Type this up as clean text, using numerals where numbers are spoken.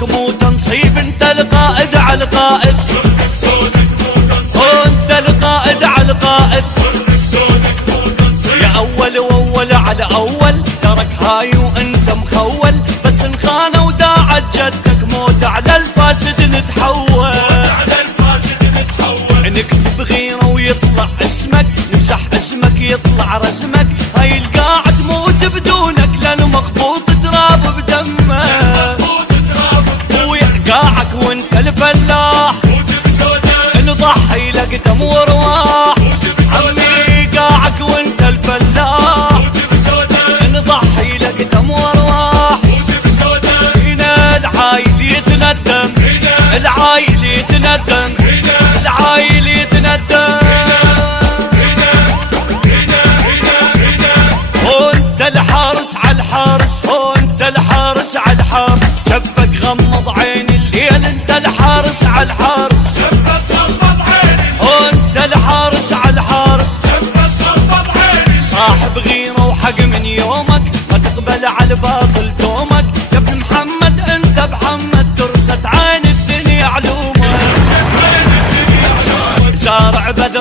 صودك مو تنصيب، انت القائد على القائد، انت القائد على القائد، يا اول واول على اول، ترك هاي وانت مخول، بس انخانه وداعت جدك موت على الفاسد نتحول، نكتب غيره ويطلع اسمك، نمسح اسمك يطلع رسمك، هاي القاع تموت بدونك لان مخبوط تراب بدمك، ويقاعك وانت الفلاح نضحي لك دم وارواح، عمي قاعك وانت الفلاح نضحي لك دم وارواح، هنا العايل يتندم، العايل يتندم، العايل يتندم، وانت الحارس على الحارس، وانت الحارس على الحارس، شفك غمض عين الليل، انت الحارس على الحارس، شفك غمض عين الليل، وانت الحارس على الحارس، شفك غمض عين الليل، صاحب غيره وحق من يومك، ما تقبل على الباطل تومك، يا ابن محمد انت بحمد ترست عين الدنيا علومك، زارع بذر